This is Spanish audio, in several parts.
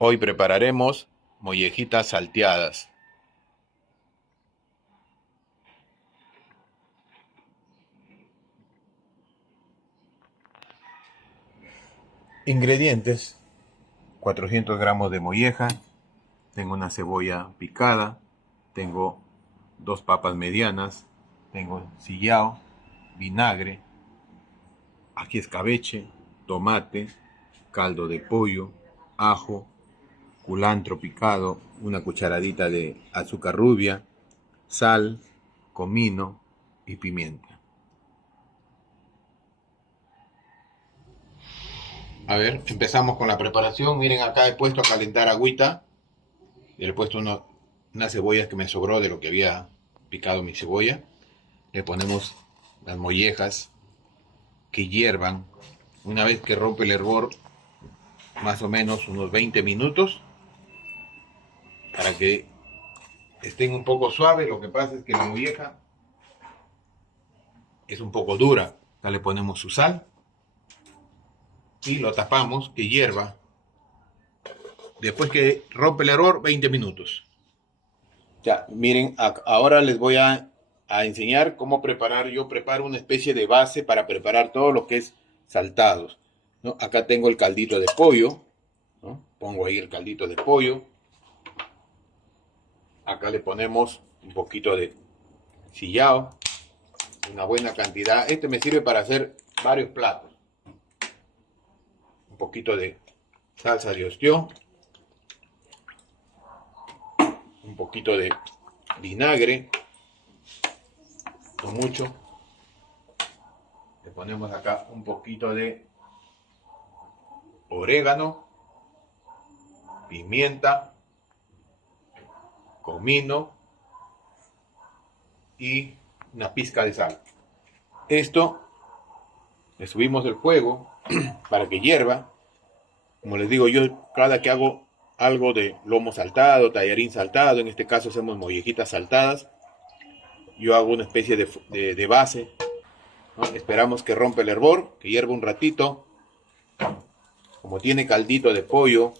Hoy prepararemos mollejitas salteadas. Ingredientes: 400 gramos de molleja, tengo una cebolla picada, tengo 2 papas medianas, tengo sillao, vinagre, ají escabeche, tomate, caldo de pollo, ajo, culantro picado, una cucharadita de azúcar rubia, sal, comino y pimienta. A ver, empezamos con la preparación. Miren, acá he puesto a calentar agüita. Y le he puesto unas cebollas que me sobró de lo que había picado mi cebolla. Le ponemos las mollejas que hiervan. Una vez que rompe el hervor, más o menos unos 20 minutos, para que estén un poco suaves. Lo que pasa es que la molleja es un poco dura. Acá le ponemos su sal y lo tapamos que hierva. Después que rompe el hervor, 20 minutos. Ya, miren, ahora les voy a enseñar cómo preparar. Yo preparo una especie de base para preparar todo lo que es saltados, ¿no? Acá tengo el caldito de pollo, ¿no? Pongo ahí el caldito de pollo. Acá le ponemos un poquito de sillao, una buena cantidad. Este me sirve para hacer varios platos. Un poquito de salsa de ostión, un poquito de vinagre, no mucho. Le ponemos acá un poquito de orégano, pimienta, comino y una pizca de sal. Esto le subimos el fuego para que hierva. Como les digo, yo cada que hago algo de lomo saltado, tallarín saltado, en este caso hacemos mollejitas saltadas, yo hago una especie de base, ¿no? Esperamos que rompa el hervor, que hierva un ratito. Como tiene caldito de pollo,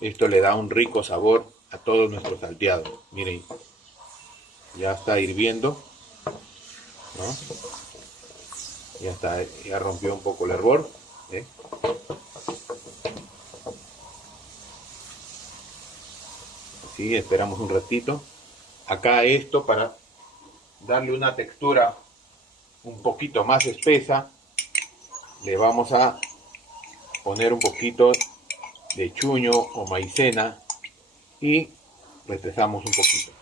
esto le da un rico sabor a todos nuestros salteados. Miren, ya está hirviendo, ¿no? Ya está, ya rompió un poco el hervor, ¿eh? Así, esperamos un ratito. Acá esto, para darle una textura un poquito más espesa, le vamos a poner un poquito de chuño o maicena y retesamos un poquito.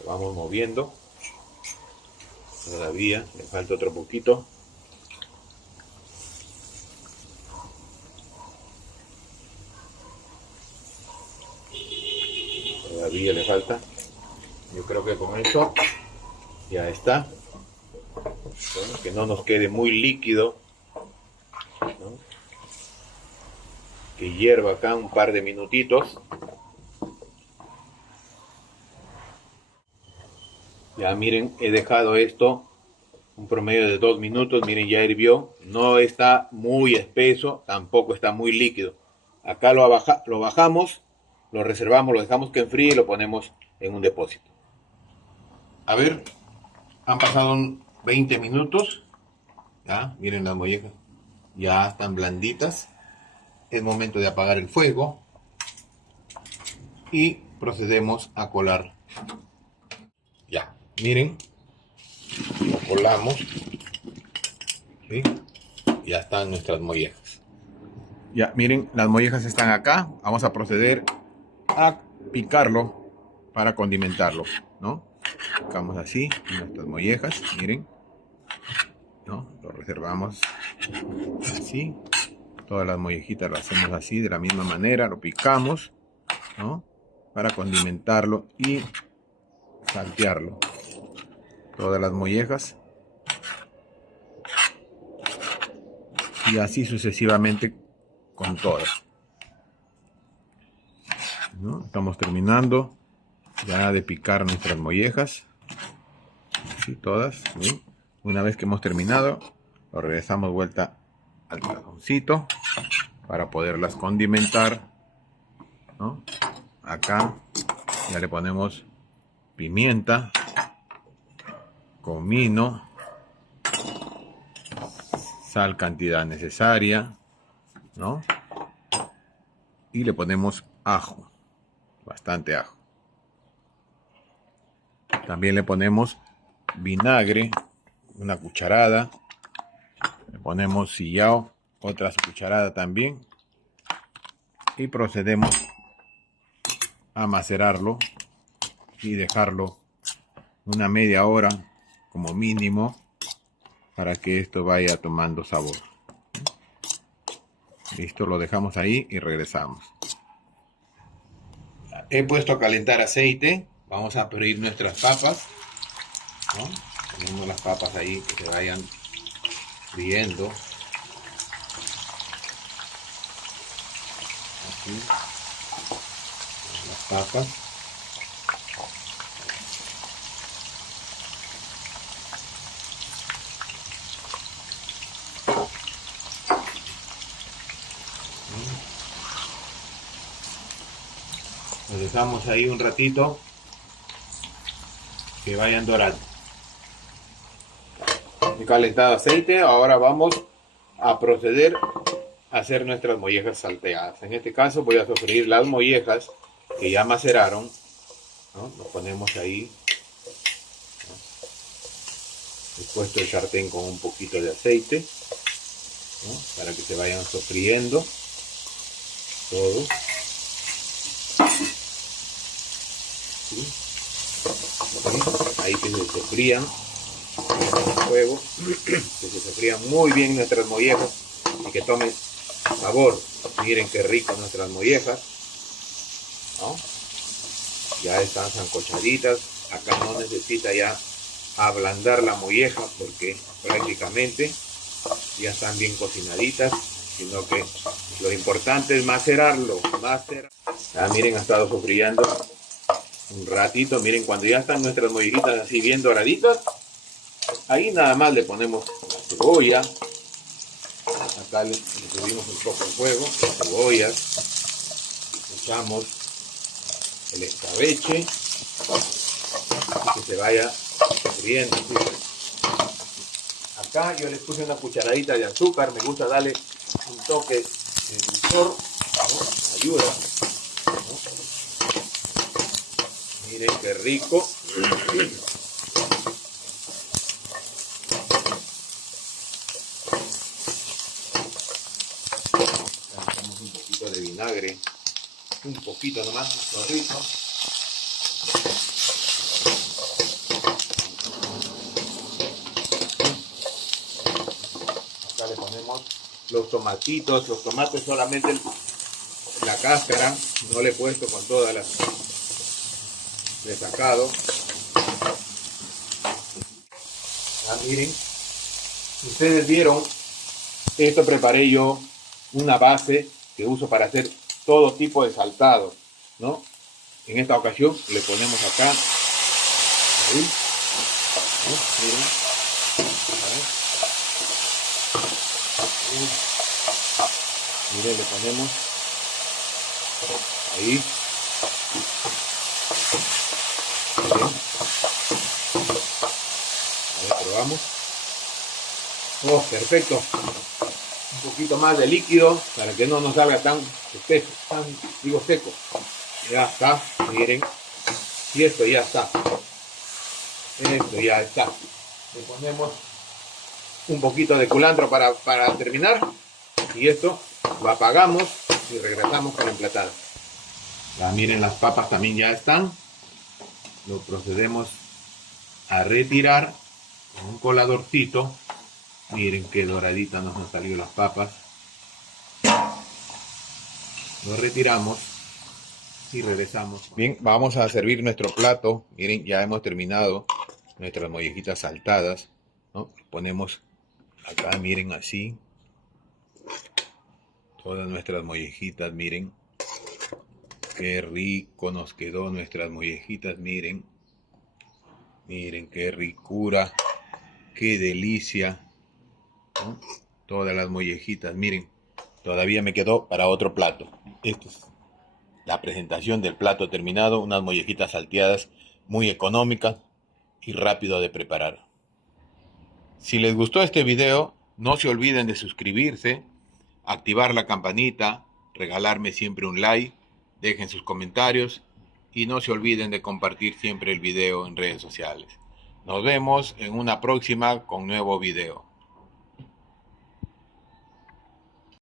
Lo vamos moviendo. Todavía le falta otro poquito. Todavía le falta. Yo creo que con esto ya está. Bueno, que no nos quede muy líquido, ¿no? Que hierva acá un par de minutitos. Ya miren, he dejado esto un promedio de 2 minutos. Miren, ya hirvió. No está muy espeso, tampoco está muy líquido. Acá lo bajamos, lo reservamos, lo dejamos que enfríe y lo ponemos en un depósito. A ver, han pasado 20 minutos. Ya, miren las mollejas. Ya están blanditas. Es momento de apagar el fuego. Y procedemos a colar. Ya, miren. Lo colamos. ¿Sí? Ya están nuestras mollejas. Ya, miren, las mollejas están acá. Vamos a proceder a picarlo para condimentarlo, ¿no? Picamos así nuestras mollejas, miren, ¿no? Lo reservamos así. Todas las mollejitas las hacemos así, de la misma manera, lo picamos, ¿no? Para condimentarlo y saltearlo. Todas las mollejas. Y así sucesivamente con todas, ¿no? Estamos terminando ya de picar nuestras mollejas. Así todas, ¿sí? Una vez que hemos terminado, lo regresamos vuelta al cajoncito. para poderlas condimentar, ¿no? Acá ya le ponemos pimienta, comino, sal cantidad necesaria, ¿no? Y le ponemos ajo, bastante ajo. También le ponemos vinagre, una cucharada. Le ponemos sillao, otra cucharada también. Y procedemos a macerarlo y dejarlo una media hora como mínimo para que esto vaya tomando sabor. Listo, lo dejamos ahí y regresamos. He puesto a calentar aceite. Vamos a freír nuestras papas, ¿no? Ponemos las papas ahí que se vayan friendo. Aquí, las papas. Lo dejamos ahí un ratito que vayan dorando. He calentado aceite, ahora vamos a proceder a hacer nuestras mollejas salteadas. En este caso voy a sofreír las mollejas que ya maceraron, ¿no? Lo ponemos ahí, ¿no? He puesto el sartén con un poquito de aceite, ¿no? Para que se vayan sofriendo todo. ¿Sí? Ahí que se sofrían el fuego, que se sofrían muy bien nuestras mollejas y que tomen sabor. Miren qué rico nuestras mollejas, ¿no? Ya están sancochaditas. Acá no necesita ya ablandar la molleja porque prácticamente ya están bien cocinaditas, sino que lo importante es macerarlo. Ya miren, ha estado sofriendo un ratito. Miren, cuando ya están nuestras mollejitas así bien doraditas, ahí nada más le ponemos la cebolla. Acá le subimos un poco el fuego, las cebollas, echamos el escabeche y que se vaya friendo. Acá yo les puse una cucharadita de azúcar, me gusta darle un toque de dulzor, ¿no? Ayuda, ¿no? Miren qué rico. Echamos un poquito de vinagre, un poquito nomás, un chorrito. Acá le ponemos los tomatitos, los tomates solamente la cáscara, no le he puesto con todas las, le he sacado. Ah, miren, ustedes vieron, esto preparé yo una base que uso para hacer todo tipo de saltados, ¿no? En esta ocasión le ponemos acá, ahí, ¿no? Miren, miren, le ponemos ahí, miren. A ver, probamos. Oh, perfecto. Un poquito más de líquido para que no nos salga tan espeso, digo seco. Ya está, miren. Y esto ya está. Esto ya está. Le ponemos un poquito de culantro para terminar. Y esto lo apagamos y regresamos con la emplatada. Ya miren, las papas también ya están. Lo procedemos a retirar con un coladorcito. Miren qué doraditas nos han salido las papas. Lo retiramos y regresamos. Bien, vamos a servir nuestro plato. Miren, ya hemos terminado nuestras mollejitas saltadas, ¿no? Ponemos acá, miren, así. Todas nuestras mollejitas, miren. Qué rico nos quedó nuestras mollejitas, miren. Miren qué ricura, qué delicia, ¿no? Todas las mollejitas, miren. Todavía me quedó para otro plato. Esta es la presentación del plato terminado. Unas mollejitas salteadas muy económicas y rápido de preparar. Si les gustó este video, no se olviden de suscribirse, activar la campanita, regalarme siempre un like, dejen sus comentarios y no se olviden de compartir siempre el video en redes sociales. Nos vemos en una próxima con nuevo video.